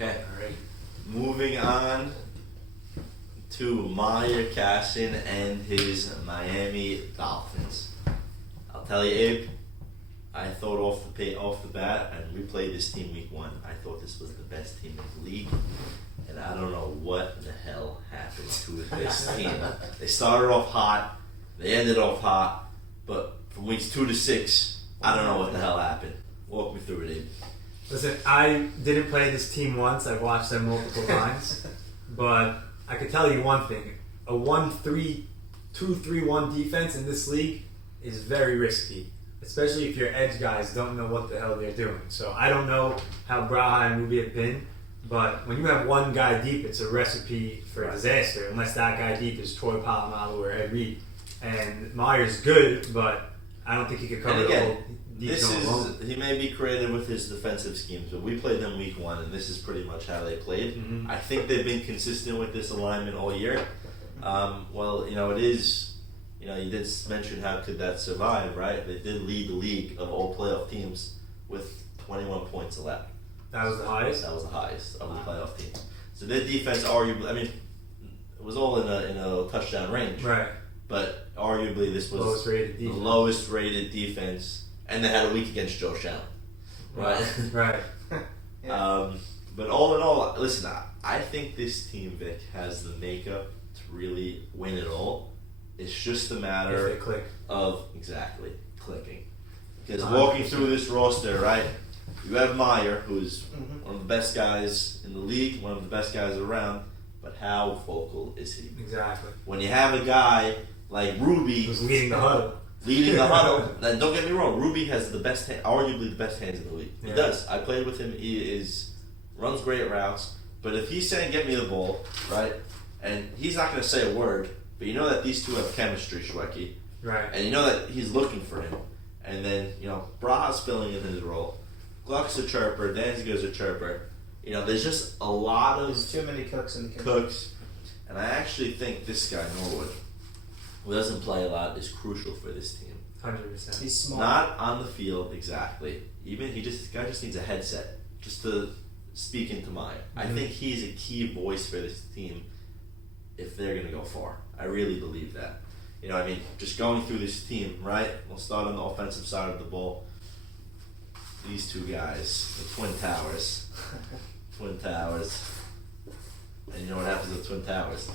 Okay. All right. Moving on to Meyer Cassin and his Miami Dolphins. I'll tell you, Abe, I thought off the bat, and we played this team week 1. I thought this was the best team in the league, and I don't know what the hell happened to this team. They started off hot, they ended off hot, but from weeks 2 to 6, I don't know what the hell happened. Walk me through it, Abe. Listen, I didn't play this team once. I've watched them multiple times. But I can tell you one thing. A 2-3-1 defense in this league is very risky. Especially if your edge guys don't know what the hell they're doing. So I don't know how Braha and Ruby have been. But when you have one guy deep, it's a recipe for disaster. Unless that guy deep is Troy Polamalu or Ed Reed. And Meyer's good, but I don't think he could cover the whole deep zone alone. He may be creative with his defensive schemes, but we played them week 1, and this is pretty much how they played. Mm-hmm. I think they've been consistent with this alignment all year. Well, it is. You did mention how could that survive, right? They did lead the league of all playoff teams with 21 points allowed. That was the highest? That was the highest of the playoff teams. So their defense, arguably, it was all in a touchdown range. Right. But arguably, this was the lowest rated defense, and they had a week against Joe Shell. Right? Right. Yeah. But all in all, listen, I think this team, Vic, has the makeup to really win it all. It's just a matter if they click. of clicking. Because walking through this roster, right, you have Meyer, who's one of the best guys in the league, one of the best guys around, but how vocal is he? Exactly. When you have a guy like Ruby who's leading the huddle. Now, don't get me wrong, Ruby has arguably the best hands in the league. Yeah. He does. I played with him. He runs great routes. But if he's saying, get me the ball, right, and he's not going to say a word, but you know that these two have chemistry, Schwecky. Right. And you know that he's looking for him. And then, Braha's filling in his role. Gluck's a chirper. Danziger's a chirper. There's just a lot of... There's too many cooks in the kitchen. Cooks. And I actually think this guy, Norwood, who doesn't play a lot, is crucial for this team. 100%. He's smart. Not on the field, exactly. This guy just needs a headset just to speak into Maya. I think he's a key voice for this team if they're going to go far. I really believe that. Just going through this team, right? We'll start on the offensive side of the ball. These two guys, the Twin Towers. Twin Towers. And you know what happens with Twin Towers?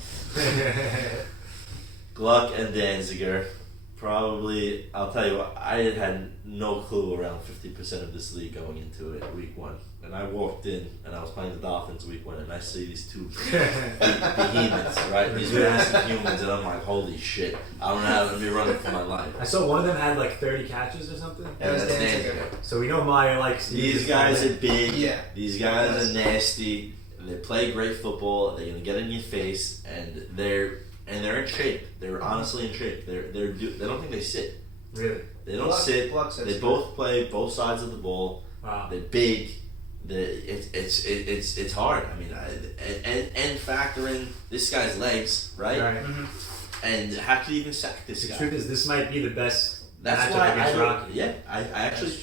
Gluck and Danziger. Probably, I'll tell you what, I had no clue around 50% of this league going into it week 1. And I walked in and I was playing the Dolphins week 1 and I see these two behemoths, right? These massive humans, and I'm like, holy shit, I don't know how to be running for my life. I saw one of them had like 30 catches or something. Yeah, that's Danziger. So we know Meyer likes these guys are big, Yeah. These guys are nasty, and they play great football, they're going to get in your face, and they're in shape. They're honestly in shape. They don't think they sit. Really? They don't sit. They both play both sides of the ball. Wow. They're big. It's hard. And factor in this guy's legs, right? Right. And how could you even sack this guy? The truth is, this might be the best That's matchup why against Rocky. I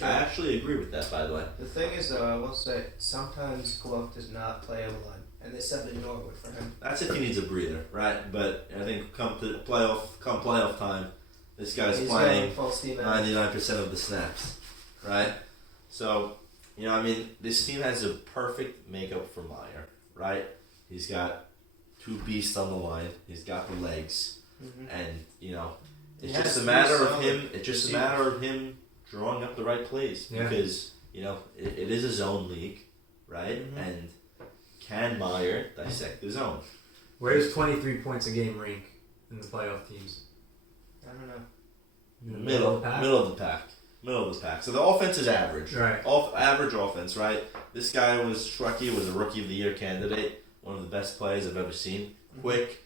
actually agree with that. By the way, The thing is, though, I will say, sometimes Gluck does not play a lot. And they subbed in Norwood for him. that's if he needs a breather, right? But I think come playoff time, this guy's playing 99% of the snaps, right? So, this team has a perfect makeup for Meyer, right? He's got two beasts on the line. He's got the legs, and it's just a matter of him. It's just a matter of him drawing up the right plays because it is a zone league, right? And can Meyer dissect the zone? Where does 23 points a game rank in the playoff teams? I don't know. Middle of the pack. So the offense is average. Right. Average offense, right? This guy Schwecky was a Rookie of the Year candidate. One of the best players I've ever seen. Quick.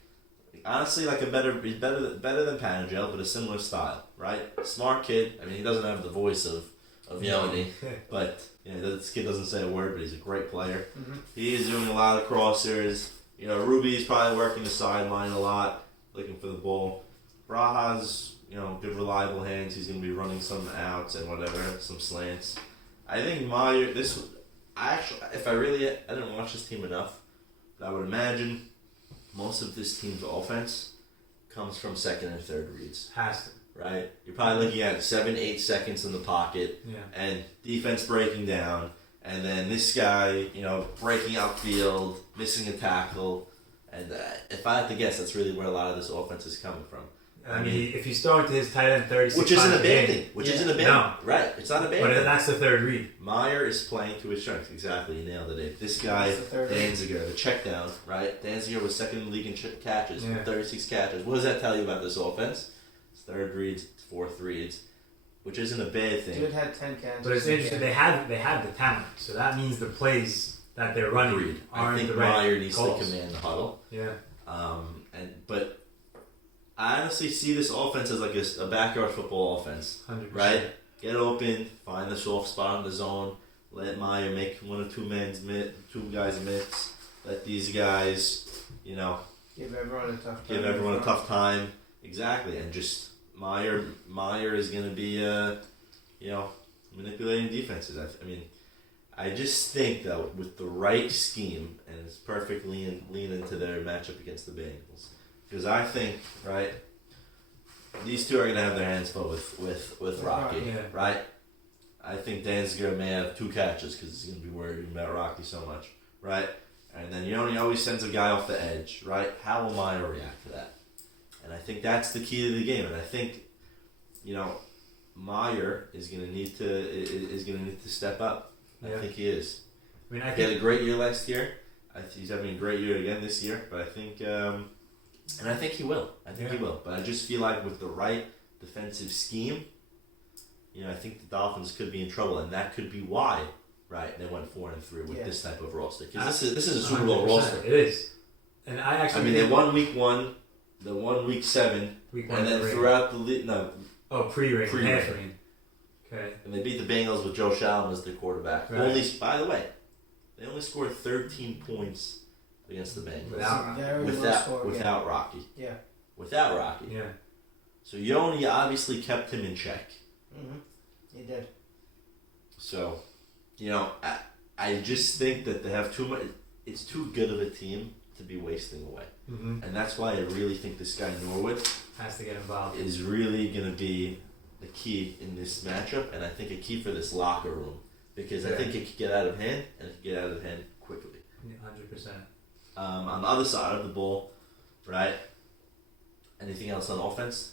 Honestly, he's better than Panagel, but a similar style, right? Smart kid. He doesn't have the voice of Yoni, but this kid doesn't say a word, but he's a great player. He is doing a lot of crossers. Ruby's probably working the sideline a lot, looking for the ball. Braha's, good reliable hands. He's going to be running some outs and whatever, some slants. I think Meyer, I didn't watch this team enough, but I would imagine most of this team's offense comes from second and third reads. Has to. Right? You're probably looking at 7-8 seconds in the pocket, and defense breaking down, and then this guy, breaking outfield, missing a tackle, and if I had to guess, that's really where a lot of this offense is coming from. I mean, if you start to his tight end 36 which isn't a bad thing. Isn't a bad no. Right. It's not a bad thing. But that's the third read. Meyer is playing to his strengths. Exactly. You nailed it. This guy, Danziger, the check down, right? Danziger was second in the league in catches, 36 catches. What does that tell you about this offense? It's third reads, it's fourth reads, which isn't a bad thing. Dude had 10 catches. But it's interesting. They have the talent. So that means the plays that they're running aren't I think the right Meyer needs calls. to command the huddle. Yeah. But I honestly see this offense as like a backyard football offense. 100%. Right? Get open, find the soft spot in the zone, let Meyer make one or two guys miss, let these guys, give everyone a tough time. Give everyone a tough time. Exactly. And just Meyer is going to be, manipulating defenses. I just think that with the right scheme, and it's perfect lean into their matchup against the Bengals. Because I think, right, these two are going to have their hands full with Rocky, right? I think Danziger may have 2 catches because he's going to be worried about Rocky so much, right? And then Yoni always sends a guy off the edge, right? How will Meyer react to that? And I think that's the key to the game. And I think, Meyer is going to need to step up. I think he is. He had a great year last year. He's having a great year again this year. But I think, and I think he will. He will. But I just feel like with the right defensive scheme, I think the Dolphins could be in trouble, and that could be why, right? They went 4-3 with this type of roster. Because this is a Super Bowl roster. It is. And they won week 1, they won week 7, and then throughout the league, pre-ring, half-ring. Okay. And they beat the Bengals with Joe Shalom as their quarterback. Right. By the way, they only scored 13 points against the Bengals without Rocky. Yeah. Without Rocky. Yeah. So Yoni obviously kept him in check. Mm-hmm. He did. So, I just think that they have too much. It's too good of a team to be wasting away. Mm-hmm. And that's why I really think this guy Norwood has to get involved. Is really going to be the key in this matchup, and I think a key for this locker room, because I think it could get out of hand, and it could get out of hand quickly. 100%. On the other side of the ball, right? Anything else on offense?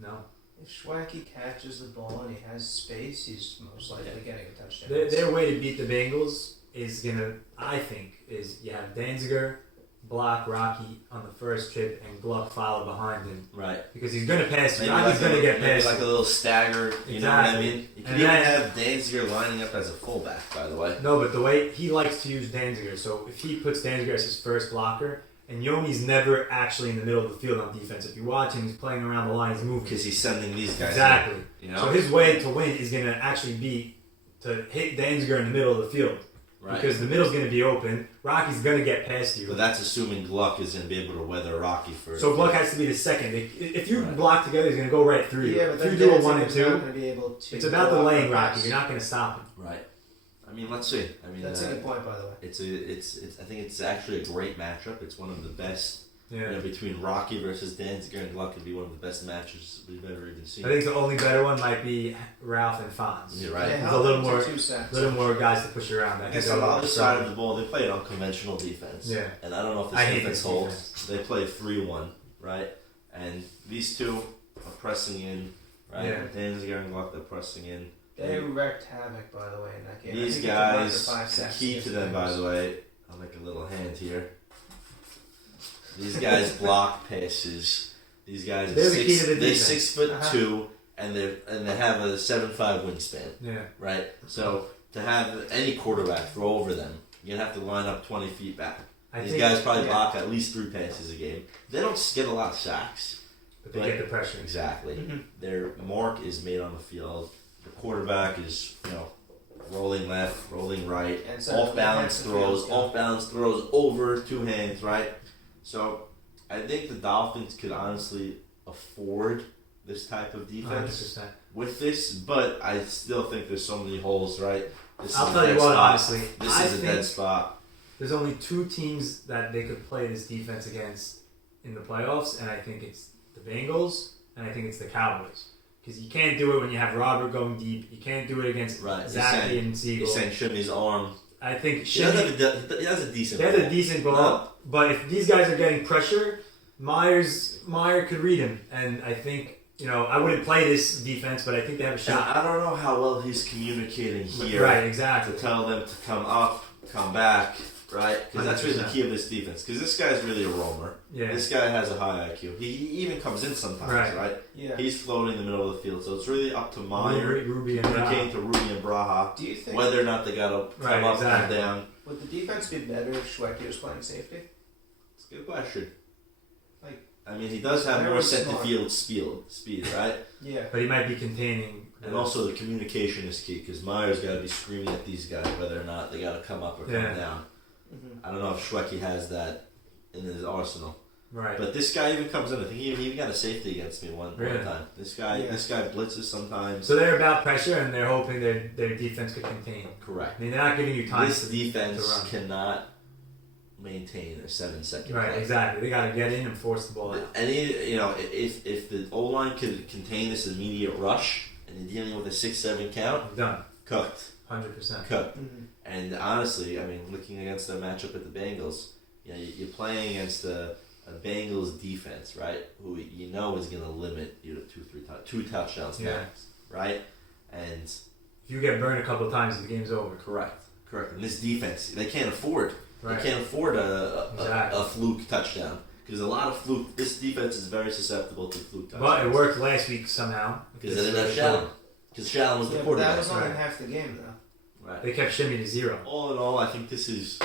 No. If Schwacky catches the ball and he has space, he's most likely getting a touchdown. Their way to beat the Bengals is you have Danziger block Rocky on the first trip and Gluck follow behind him. Right. Because he's going to pass you. Rocky's going to get past like a little stagger, you know what I mean? You can even have Danziger lining up as a fullback, by the way. No, but the way he likes to use Danziger, so if he puts Danziger as his first blocker, and Yomi's never actually in the middle of the field on defense. If you watch him, he's playing around the line, he's moving. Because he's sending these guys Exactly. in, So his way to win is going to actually be to hit Danziger in the middle of the field. Right. Because the middle's going to be open. Rocky's going to get past you. But that's assuming Gluck is going to be able to weather Rocky first. So Gluck has to be the second. If you block together, he's going to go right through you. Yeah, but if you do a 1 and 2, not going to be able to it's about the lane, Rocky. You're not going to stop him. Right. Let's see. That's a good point, by the way. It's I think it's actually a great matchup. It's one of the best. Yeah. Between Rocky versus Danziger and Gluck could be one of the best matches we've ever even seen. I think the only better one might be Ralph and Fonz. You're right. There's a little more guys to push around. I guess on the other side of the ball, they play unconventional defense. Yeah. And I don't know if this defense holds. They play 3-1, right? And these two are pressing in, right? Yeah. Danziger and Gluck, they're pressing in. They wrecked havoc, by the way, in that game. These guys, the key to them, by the way, I'll make a little hand here. These guys block passes. These guys are they're 6'2", and they have a 7'5" wingspan. Yeah. Right. So to have any quarterback throw over them, you're gonna have to line up 20 feet back. These guys probably block at least 3 passes a game. They don't get a lot of sacks, but they get the pressure. Exactly. Mm-hmm. Their mark is made on the field. The quarterback is rolling left, rolling right, off balance throws over 2 hands, right? So, I think the Dolphins could honestly afford this type of defense 100%. with this, but I still think there's so many holes, right? I'll tell you what, honestly. This is a dead spot. There's only 2 teams that they could play this defense against in the playoffs, and I think it's the Bengals and I think it's the Cowboys. Because you can't do it when you have Robert going deep. You can't do it against Zachy and Siegel. You're saying Shimmy's arm. I think he has a decent ball. He has a decent ball, but if these guys are getting pressure, Meyer could read him, and I think, I wouldn't play this defense, but I think they have a shot. And I don't know how well he's communicating here. Right, exactly. To tell them to come up, come back, right? Because that's really the key of this defense. Because this guy's really a roamer. Yeah. This guy has a high IQ. He even comes in sometimes, right? Yeah. He's floating in the middle of the field, so it's really up to Meyer communicating to Ruby and Braha. Do you think whether or not they got to come up and down? Would the defense be better if Schwecki was playing safety? It's a good question. He does have more center field speed, right? Yeah. But he might be containing. And also the communication is key, because Meyer's got to be screaming at these guys whether or not they got to come up or come down. Mm-hmm. I don't know if Schwecki has that in his arsenal. Right. But this guy even comes in. I think he even got a safety against me one time. This guy blitzes sometimes. So they're about pressure, and they're hoping their defense could contain. Correct. They're not giving you time. This defense cannot maintain a 7-second right, play. Exactly. They got to get in and force the ball out. And if the O-line could contain this immediate rush, and you're dealing with a 6-7 count, done. Cooked. 100%. Cooked. Mm-hmm. And honestly, looking against the matchup at the Bengals, you're playing against a Bengals defense, right? Who is going to limit you to 2 touchdowns max, right? And if you get burned a couple of times, the game's over. Correct. And this defense, they can't afford. Right. They can't afford a fluke touchdown, because a lot of fluke. This defense is very susceptible to fluke touchdowns. But it worked last week somehow. Because they didn't have Shallon. Because Shallon was the quarterback. That was only half the game, though. Right. They kept Shimmy to 0. All in all, I think this is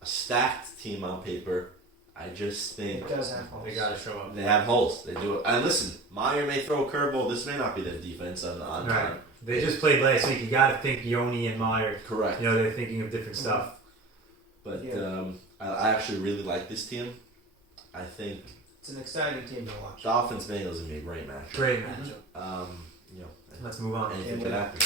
a stacked team on paper. I just think it does have holes. They got to show up. They have holes. They do it. And listen, Meyer may throw a curveball. This may not be their defense on time. They just played last week. You got to think Yoni and Meyer. Correct. They're thinking of different stuff. But I actually really like this team. I think it's an exciting team to watch. Dolphins Bengals is gonna be a great matchup. Great matchup. You know, let's move on. Anything can happen.